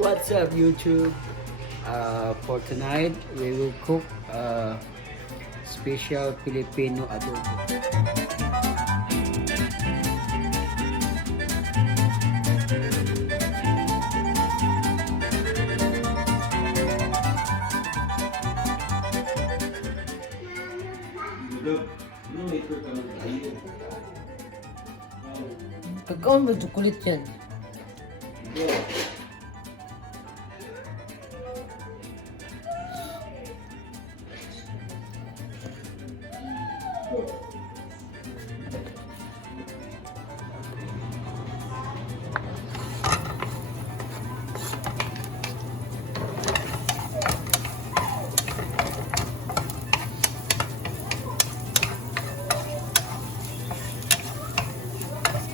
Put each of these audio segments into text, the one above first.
What's up, YouTube? For tonight, we will cook special Filipino adobo. Pagkaon ba chocolate yan?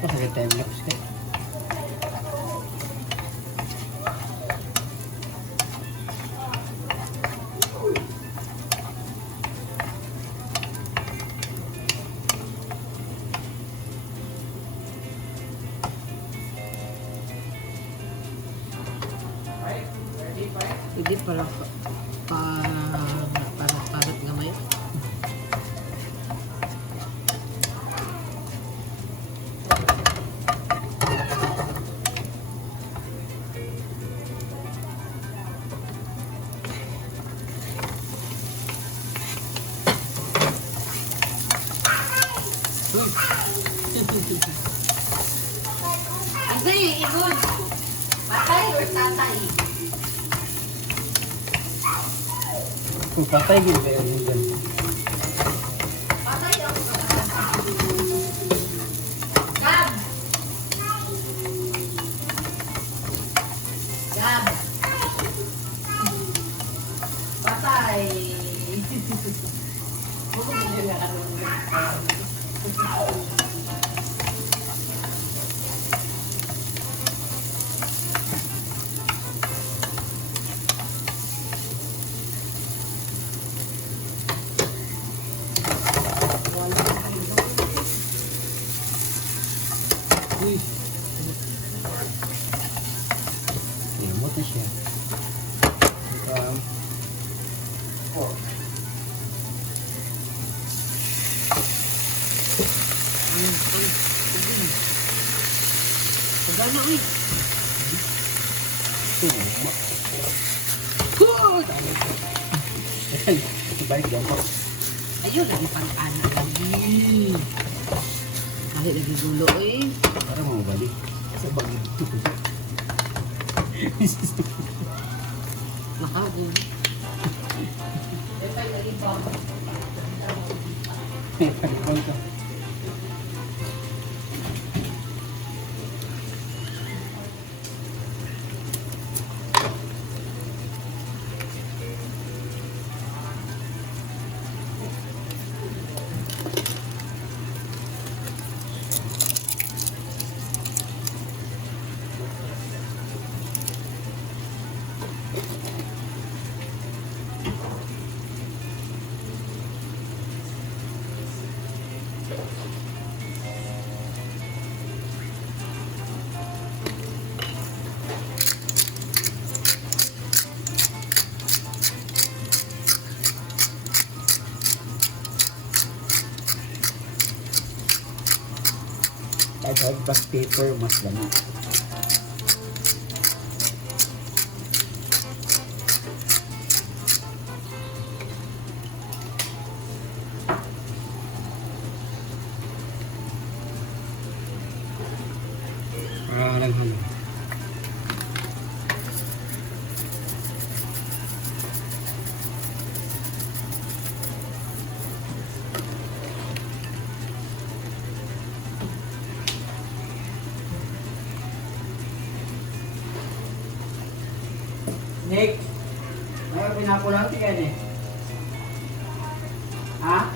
Pakai time lapse kan? Hindi para parang gamay. Ano yung ibon? Patay or tatay? Kung patay din ba yung dyan? Patay ako. Gab! Gab! Patay! Huwag mo nila ano. Uy! Limot na siya. Pork. Pagana uy. Tuma. Good! Balik lang po. Ayun, lagi pang-ana lagi. Kahit lagi gulo eh. Para mau balik. Sa bagay. Nakago. Palikon ka. Kahit back paper, mas lamig. Parang hangin. Nick, may pinakulang siya eh. Ha?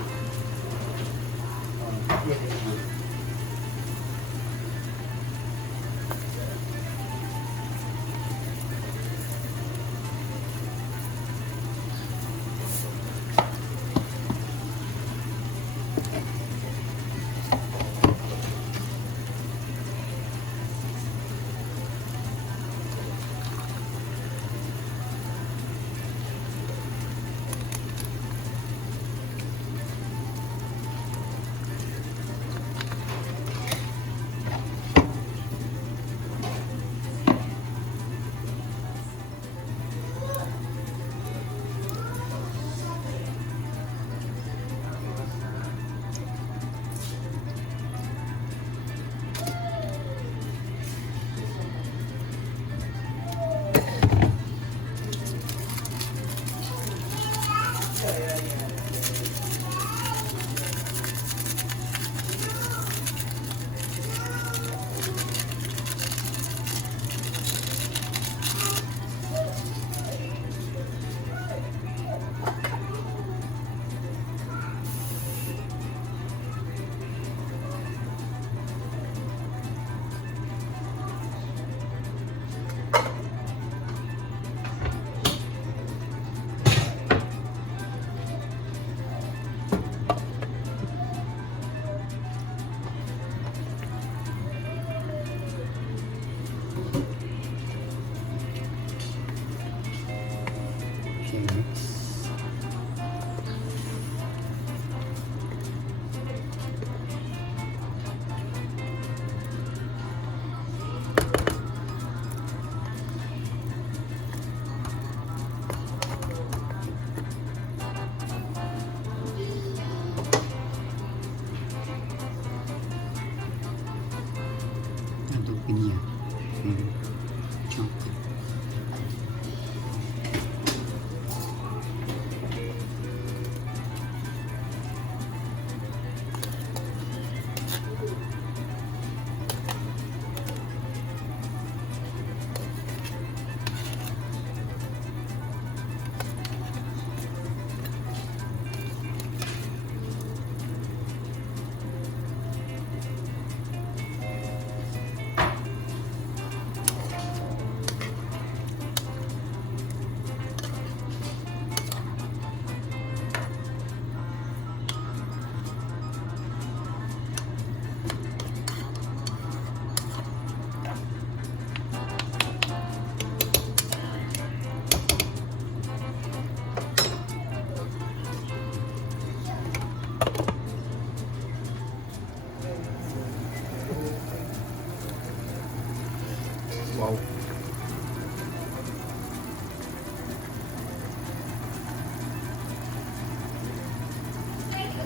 Wow.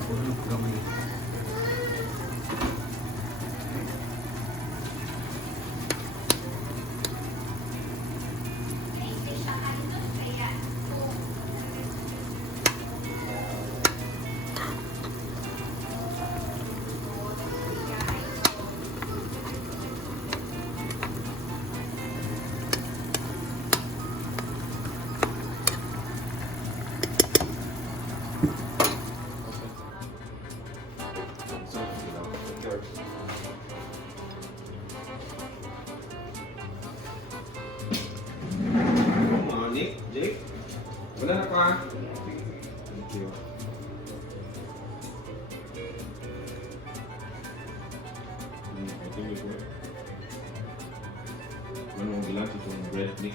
Tulog kami. Nick, Jake, wala na pa. Thank you. Continue ko. Ano ang gilang itong bread, Nick?